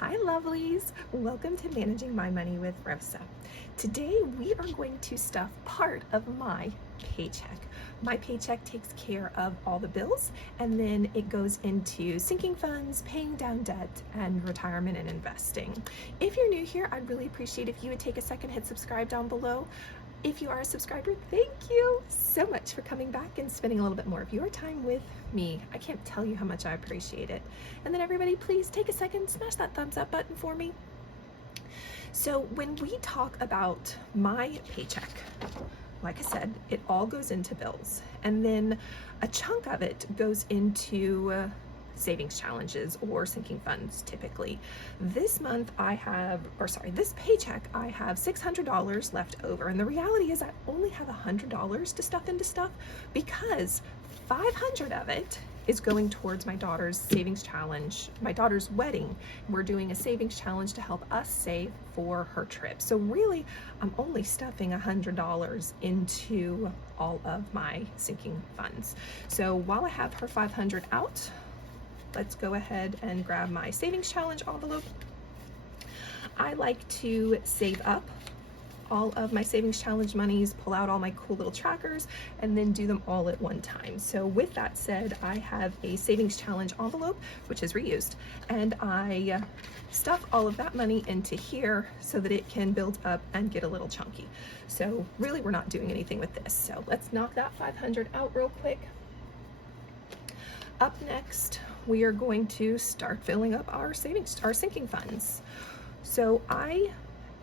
Hi lovelies, welcome to Managing My Money with Rosa. Today we are going to stuff part of my paycheck. My paycheck takes care of all the bills and then it goes into sinking funds, paying down debt, and retirement and investing. If you're new here, I'd really appreciate if you would take a second, hit subscribe down below. If you are a subscriber, thank you so much for coming back and spending a little bit more of your time with me. I can't tell you how much I appreciate it. And then everybody, please take a second, smash that thumbs up button for me. So when we talk about my paycheck, like I said, it all goes into bills. And then a chunk of it goes into savings challenges or sinking funds typically. This paycheck, I have $600 left over. And the reality is I only have $100 to stuff into stuff because 500 of it is going towards my daughter's savings challenge, my daughter's wedding. We're doing a savings challenge to help us save for her trip. So really, I'm only stuffing $100 into all of my sinking funds. So while I have her 500 out, let's go ahead and grab my savings challenge envelope. I like to save up all of my savings challenge monies, pull out all my cool little trackers, and then do them all at one time. So with that said, I have a savings challenge envelope, which is reused, and I stuff all of that money into here so that it can build up and get a little chunky. So really, we're not doing anything with this. So let's knock that 500 out real quick. Up next, we are going to start filling up our sinking funds. So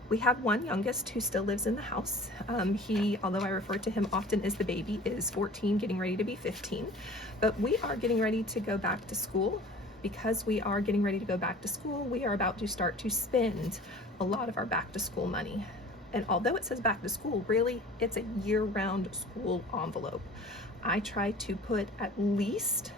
we have one youngest who still lives in the house. He, although I refer to him often as the baby, is 14, getting ready to be 15. But we are getting ready to go back to school. Because we are getting ready to go back to school, we are about to start to spend a lot of our back to school money. And although it says back to school, really, it's a year-round school envelope. I try to put at least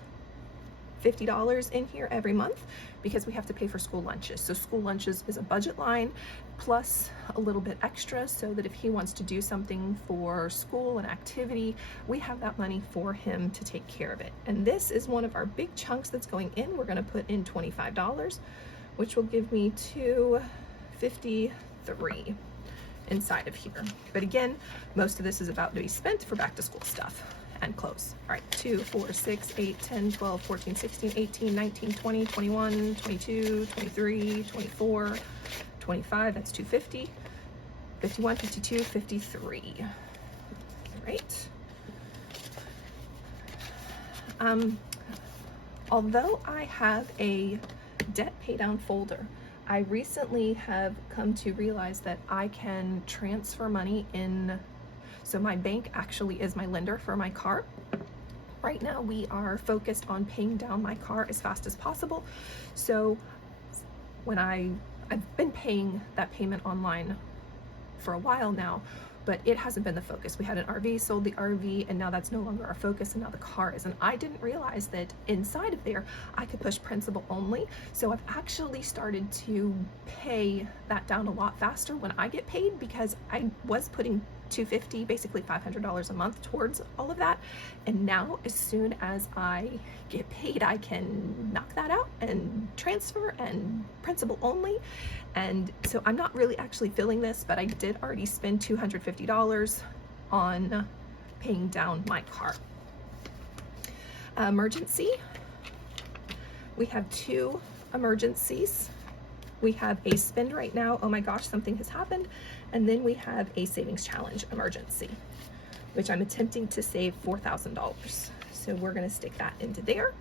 $50 in here every month because we have to pay for school lunches. So school lunches is a budget line plus a little bit extra so that if he wants to do something for school, an activity, we have that money for him to take care of it. And this is one of our big chunks that's going in. We're going to put in $25, which will give me $253 inside of here. But again, most of this is about to be spent for back to school stuff and close. All right, 2, 4, 6, 8, 10, 12, 14, 16, 18, 19, 20, 21, 22, 23, 24, 25, that's 250, 51, 52, 53. All right. Although I have a debt pay down folder, I recently have come to realize that I can transfer money in. So my bank actually is my lender for my car. Right now we are focused on paying down my car as fast as possible. So when I've been paying that payment online for a while now, but it hasn't been the focus. We had an RV, sold the RV, and now that's no longer our focus, and now the car is. And I didn't realize that inside of there, I could push principal only. So I've actually started to pay that down a lot faster when I get paid because I was putting $250, basically $500 a month towards all of that. And now as soon as I get paid, I can knock that out and transfer and principal only. And so I'm not really actually feeling this, but I did already spend $250 on paying down my car. Emergency. We have 2 emergencies. We have a spend right now, oh my gosh, something has happened. And then we have a savings challenge emergency, which I'm attempting to save $4,000. So we're gonna stick that into there.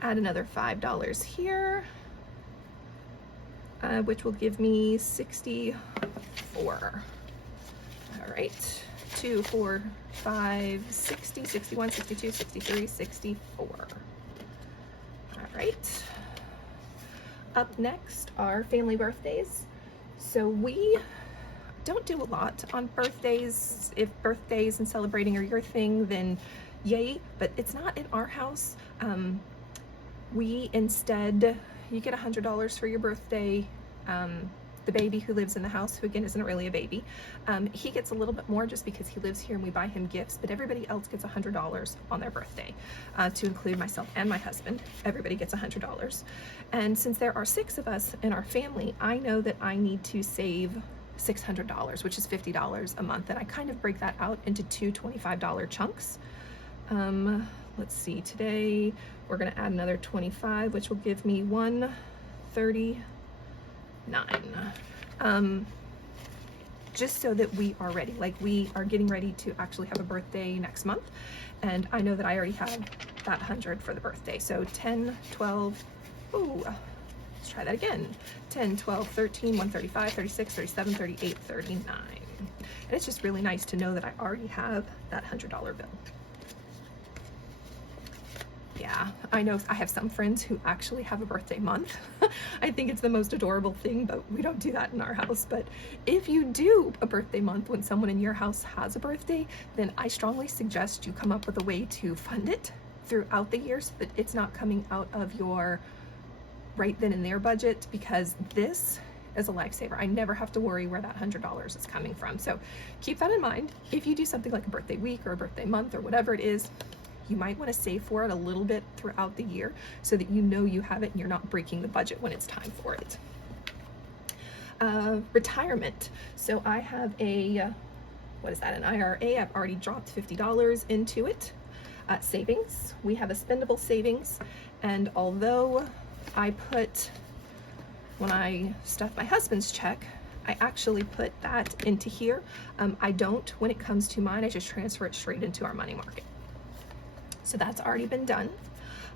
Add another $5 here, which will give me 64. All right, 2, 4, 5, 60, 61, 62, 63, 64. All right. Up next are family birthdays. So we don't do a lot on birthdays. If birthdays and celebrating are your thing, then yay, but it's not in our house. We instead, you get $100 for your birthday. The baby who lives in the house, who again isn't really a baby, he gets a little bit more just because he lives here and we buy him gifts, but everybody else gets $100 on their birthday, to include myself and my husband. Everybody gets $100. And since there are 6 of us in our family, I know that I need to save $600, which is $50 a month, and I kind of break that out into 2 $25 chunks. Let's see, today we're gonna add another 25, which will give me 139. Just so that we are ready. Like, we are getting ready to actually have a birthday next month, and I know that I already have that 100 for the birthday. So 10, 12, ooh, let's try that again. 10, 12, 13, 135, 36, 37, 38, 39. And it's just really nice to know that I already have that $100 bill. Yeah, I know I have some friends who actually have a birthday month. I think it's the most adorable thing, but we don't do that in our house. But if you do a birthday month when someone in your house has a birthday, then I strongly suggest you come up with a way to fund it throughout the year so that it's not coming out of your right then and there budget, because this is a lifesaver. I never have to worry where that $100 is coming from. So keep that in mind. If you do something like a birthday week or a birthday month or whatever it is, you might want to save for it a little bit throughout the year so that you know you have it and you're not breaking the budget when it's time for it. Retirement. So I have an IRA. I've already dropped $50 into it. Savings. We have a spendable savings. And although when I stuff my husband's check, I actually put that into here. I don't, when it comes to mine, I just transfer it straight into our money market. So that's already been done.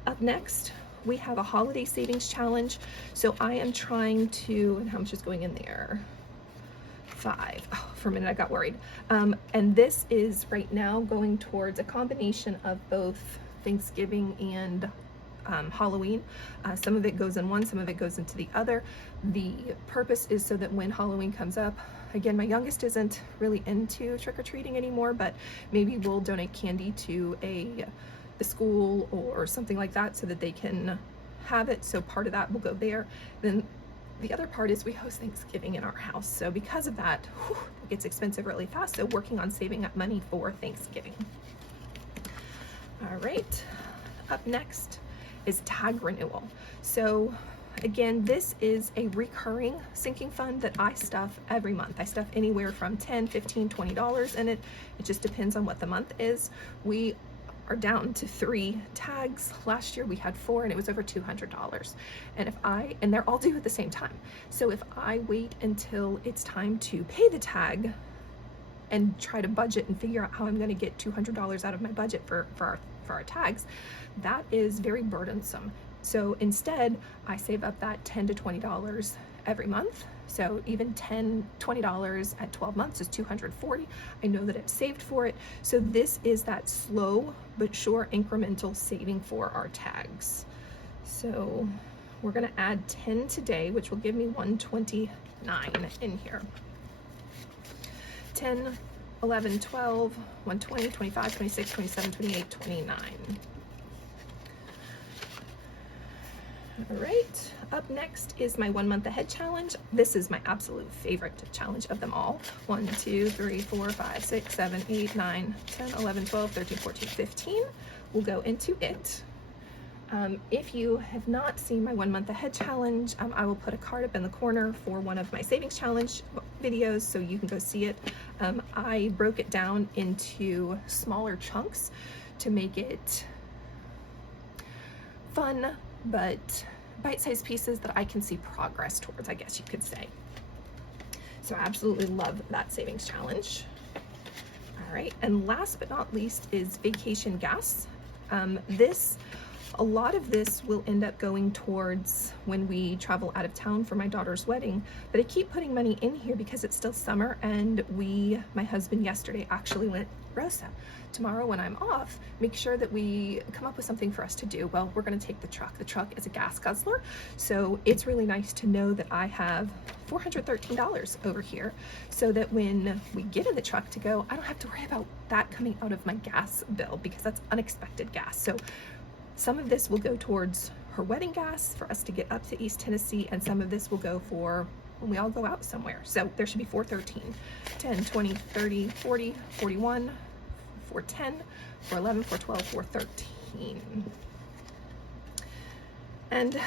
Up next, we have a holiday savings challenge. So I am trying to, and how much is going in there? 5. Oh, for a minute I got worried. And this is right now going towards a combination of both Thanksgiving and Halloween. Some of it goes in one, some of it goes into the other. The purpose is so that when Halloween comes up, again, my youngest isn't really into trick-or-treating anymore, but maybe we'll donate candy to the school or something like that so that they can have it. So part of that will go there. Then the other part is we host Thanksgiving in our house. So because of that, it gets expensive really fast. So working on saving up money for Thanksgiving. All right, up next is tag renewal. So again, this is a recurring sinking fund that I stuff every month. I stuff anywhere from $10, $15, $20 in it. It just depends on what the month is. We are down to 3 tags. Last year we had 4 and it was over $200. And they're all due at the same time. So if I wait until it's time to pay the tag and try to budget and figure out how I'm gonna get $200 out of my budget for our tags, that is very burdensome. So instead, I save up that $10 to $20 every month. So even $10, $20 at 12 months is $240. I know that I've saved for it. So this is that slow but sure incremental saving for our tags. So we're gonna add 10 today, which will give me 129 in here. 10, 11, 12, 120, 25, 26, 27, 28, 29. All right, up next is my 1 month ahead challenge. This is my absolute favorite challenge of them all. 1, 2, 3, 4, 5, 6, 7, 8, 9, 10, 11, 12, 13, 14, 15. We'll go into it. If you have not seen my 1 month ahead challenge, I will put a card up in the corner for one of my savings challenge videos so you can go see it. I broke it down into smaller chunks to make it fun, but bite-sized pieces that I can see progress towards, I guess you could say. So I absolutely love that savings challenge. All right, and last but not least is vacation gas. A lot of this will end up going towards when we travel out of town for my daughter's wedding, but I keep putting money in here because it's still summer, and my husband yesterday actually went, Rosa, tomorrow when I'm off, make sure that we come up with something for us to do. Well, we're gonna take the truck. The truck is a gas guzzler, so it's really nice to know that I have $413 over here so that when we get in the truck to go, I don't have to worry about that coming out of my gas bill because that's unexpected gas. So some of this will go towards her wedding gas for us to get up to East Tennessee, and some of this will go for when we all go out somewhere. So there should be 413, 10, 20, 30, 40, 41, 410, 411, 412, 413. And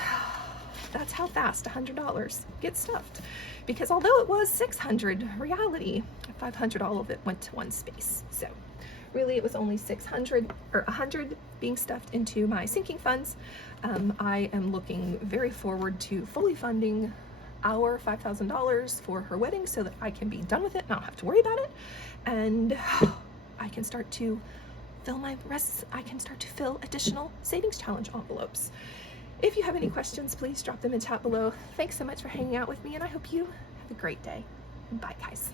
that's how fast $100 gets stuffed. Because although it was 600, reality, 500, all of it went to one space. So really it was only 600 or 100 being stuffed into my sinking funds. I am looking very forward to fully funding our $5,000 for her wedding so that I can be done with it and I don't have to worry about it. And I can start to fill additional savings challenge envelopes. If you have any questions, please drop them in chat below. Thanks so much for hanging out with me, and I hope you have a great day. Bye, guys.